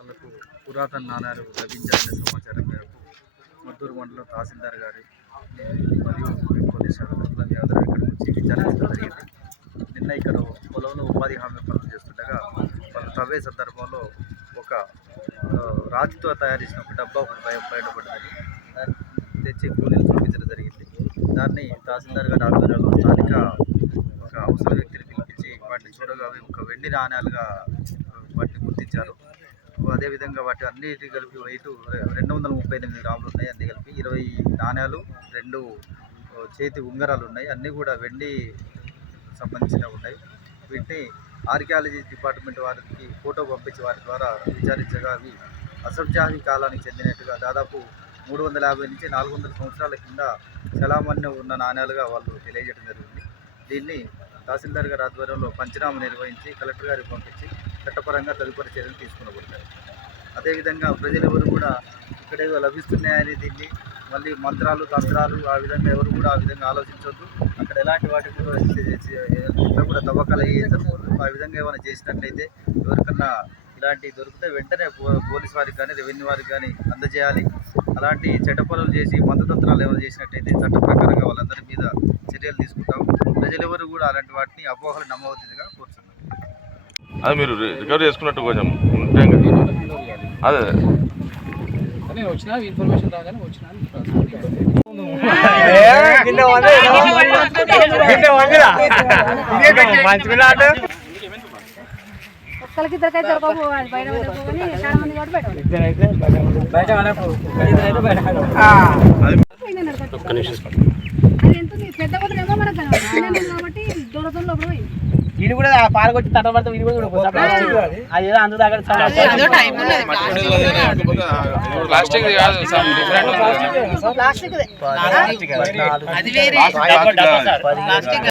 వాళ్ళకు పురాతన నాణాలు లభించాలనే సమాచారం మేరకు మద్దూరు మండలం తహసీల్దార్ గారి మరియు పోలీస్ శాఖ ఇక్కడ నుంచి వచ్చి విచారించడం జరిగింది. నిన్న ఇక్కడ పొలంలో ఉపాధి హామీ పనులు చేస్తుండగా వాళ్ళు తవ్వే సందర్భంలో ఒక రాతితో తయారు చేసిన ఒక డబ్బా ఒకటి భయం బయటపడ్డది తెచ్చి కూలీలు చూపించడం జరిగింది. దాన్ని తహసీల్దార్ గారి ఆధ్వర్యంలో స్థానిక ఒక అవసర వ్యక్తిని పిలిపించి వాటిని చూడగా అవి ఒక వెండి నాణ్యాలుగా వాటిని గుర్తించారు. అదేవిధంగా వాటి అన్నిటి కలిపి వెయిట్ రెండు వందల ముప్పై ఎనిమిది గ్రాములు ఉన్నాయి. అన్ని కలిపి ఇరవై నాణ్యాలు రెండు చేతి ఉంగరాలు ఉన్నాయి. అన్నీ కూడా వెండి సంబంధించినవి ఉన్నాయి. వీటిని ఆర్కియాలజీ డిపార్ట్మెంట్ వారికి ఫోటో పంపించి వారి ద్వారా విచారించగా అవి అసబ్జాహి కాలానికి చెందినట్టుగా దాదాపు మూడు వందల యాభై నుంచి నాలుగు వందల సంవత్సరాల కింద చలామణ్యం ఉన్న నాణ్యాలుగా వాళ్ళు తెలియజేయడం జరిగింది. దీన్ని తహసీల్దార్ గారి ఆధ్వర్యంలో పంచనామా నిర్వహించి కలెక్టర్ గారికి పంపించి చట్టపరంగా తదుపరి చర్యలు తీసుకునబడతాయి. అదేవిధంగా ప్రజలెవరు కూడా ఇక్కడేదో లభిస్తున్నాయని దీన్ని మళ్ళీ మంత్రాలు తంత్రాలు ఆ విధంగా ఎవరు కూడా ఆ విధంగా ఆలోచించవద్దు అక్కడ ఎలాంటి వాటి కూడా చే- కూడా తవ్వకాలు అయ్యే ఆ విధంగా ఏమైనా చేసినట్లయితే ఎవరికన్నా ఇలాంటివి దొరికితే వెంటనే పో- పోలీస్ వారికి కానీ రెవెన్యూ వారికి కానీ అందజేయాలి. అలాంటి చెడ్డ పనులు చేసి మందుతంత్రాలు ఏమైనా చేసినట్టయితే చట్ట ప్రకారంగా వాళ్ళందరి మీద చర్యలు తీసుకుంటాం. ప్రజలెవరు కూడా అలాంటి వాటిని అపోహలు నమ్మవద్దు. అది మీరు రికవర్ చేసుకున్నట్టు కొంచెం ఉంటే. అదే వచ్చిన ఇన్ఫర్మేషన్ రాగానే వచ్చిన ఒక్కరికి ఇద్దరికైతే వీడు కూడా పాల్గొచ్చి తట్టబడితే వీడు కూడా చూడకపోతే అది ఏదో అందుకు దగ్గర ప్లాస్టిక్ కాదు ప్లాస్టిక్ అది వేరే. ప్లాస్టిక్